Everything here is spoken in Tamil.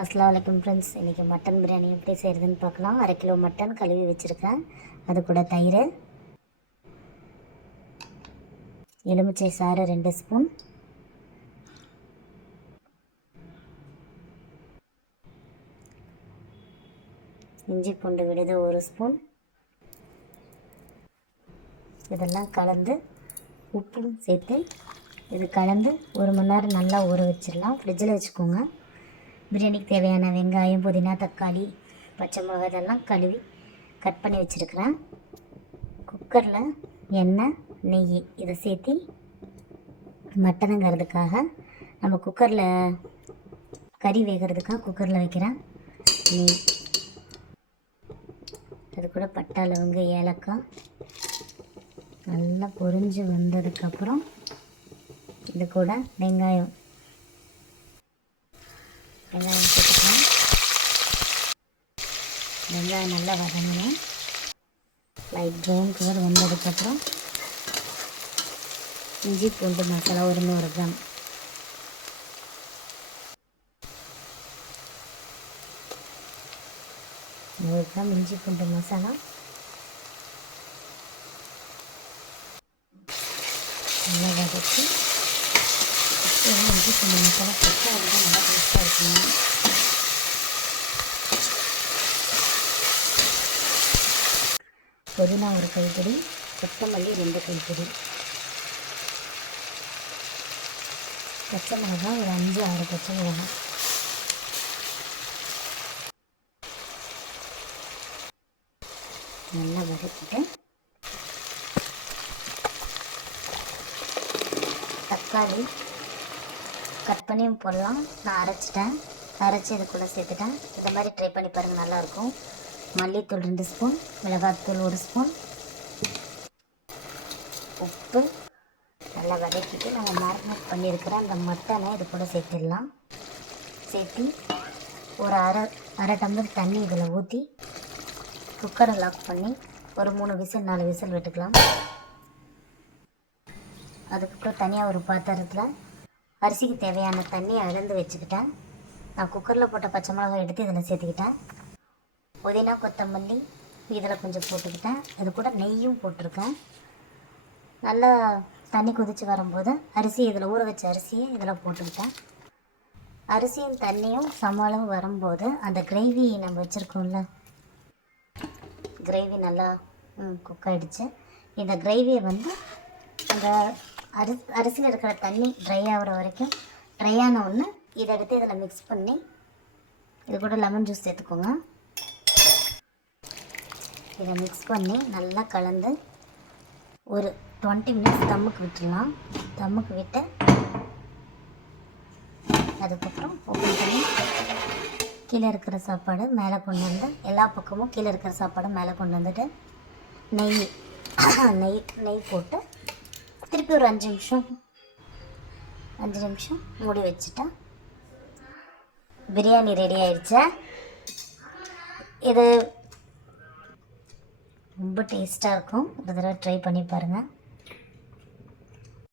அஸ்ஸலாமு அலைக்கும் ஃப்ரெண்ட்ஸ். இன்றைக்கி மட்டன் பிரியாணி எப்படி செய்கிறதுன்னு பார்க்கலாம். 1/2 கிலோ மட்டன் கழுவி வச்சுருக்கேன். அது கூட தயிர், எலுமிச்சை சாறு 2 ஸ்பூன், இஞ்சி பூண்டு விழுது 1 ஸ்பூன், இதெல்லாம் கலந்து உப்பும் சேர்த்து இது கலந்து 1 மணி நேரம் நல்லா ஊற வச்சிடலாம். ஃப்ரிட்ஜில் வச்சுக்கோங்க. பிரியாணிக்கு தேவையான வெங்காயம், புதினா, தக்காளி, பச்சை மிளகாய் இதெல்லாம் கழுவி கட் பண்ணி வச்சுருக்கிறேன். குக்கரில் எண்ணெய், நெய் இதை சேர்த்து மட்டனுங்கிறதுக்காக நம்ம குக்கரில் கறி வேகிறதுக்காக குக்கரில் வைக்கிறேன். நெய், அது கூட பட்டை, லவங்க, ஏலக்காய் நல்லா பொரிஞ்சு வந்ததுக்கப்புறம் இது கூட வெங்காயம் சேர்த்துக்கலாம். வெங்காயம் நல்லா வதங்கணும். லைட் ப்ரௌன் கலர் வந்ததுக்கப்புறம் இஞ்சி பூண்டு மசாலா 100 கிராம், இஞ்சி பூண்டு மசாலா நல்லா வதக்கி இஞ்சி பூண்டு மசாலா போட்டு அதுதான் நல்லா டேஸ்ட்டாக இருக்கணும். புதினா 1 கைப்பிடி, கொத்தமல்லி 2 கைப்பிடி, பச்சை மிளகாய் ஒரு 5-6 பச்சை மிளகாய், நல்லா வதக்கிட்டு தக்காளி கட் பண்ணியும் போடலாம். நான் அரைச்சி இது கூட சேர்த்துட்டேன். இந்த மாதிரி ட்ரை பண்ணி பாருங்கள், நல்லாயிருக்கும். மல்லித்தூள் 2 ஸ்பூன், மிளகாத்தூள் 1 ஸ்பூன், உப்பு நல்லா வதக்கிட்டு நம்ம மேரினேட் பண்ணியிருக்கிற அந்த மட்டனை இது கூட சேர்த்துடலாம். சேர்த்து ஒரு அரை டம்ளர் தண்ணி இதில் ஊற்றி குக்கரை லாக் பண்ணி ஒரு 3 விசில் 4 விசில் விட்டுக்கலாம். அதுக்கப்புறம் தனியாக ஒரு பாத்திரத்தில் அரிசிக்கு தேவையான தண்ணியை அளந்து வச்சுக்கிட்டேன். நான் குக்கரில் போட்ட பச்சை மிளகாய் எடுத்து இதில் சேர்த்துக்கிட்டேன். புதினா, கொத்தமல்லி இதில் கொஞ்சம் போட்டுக்கிட்டேன். அது கூட நெய்யும் போட்டிருக்கேன். நல்லா தண்ணி கொதித்து வரும்போது இதில் ஊற வச்ச அரிசியை இதில் போட்டுக்கிட்டேன். அரிசியும் தண்ணியும் சம அளவு வரும்போது அந்த கிரேவி நம்ம வச்சுருக்கோம்ல, கிரேவி நல்லா குக் ஆகிடுச்சு. இந்த கிரேவியை அந்த அரிசியில் இருக்கிற தண்ணி ட்ரை ஆகிற வரைக்கும், ட்ரை ஆன ஒன்று இதை எடுத்து இதில் மிக்ஸ் பண்ணி இது கூட லெமன் ஜூஸ் சேர்த்துக்கோங்க. இதை மிக்ஸ் பண்ணி நல்லா கலந்து ஒரு 20 மினிட்ஸ் தம்முக்கு விட்டுடலாம். தம்முக்கு விட்டு அதுக்கப்புறம் ஓப்பன் பண்ணி கீழே இருக்கிற சாப்பாடு மேலே கொண்டு வந்து, எல்லா பக்கமும் கீழே இருக்கிற சாப்பாடு மேலே கொண்டு வந்துட்டு நெய் போட்டு திருப்பி ஒரு 5 நிமிஷம் மூடி வச்சுட்டா பிரியாணி ரெடி ஆயிடுச்சு. இது ரொம்ப டேஸ்ட்டாக இருக்கும். ஒரு தடவை ட்ரை பண்ணி பாருங்கள்.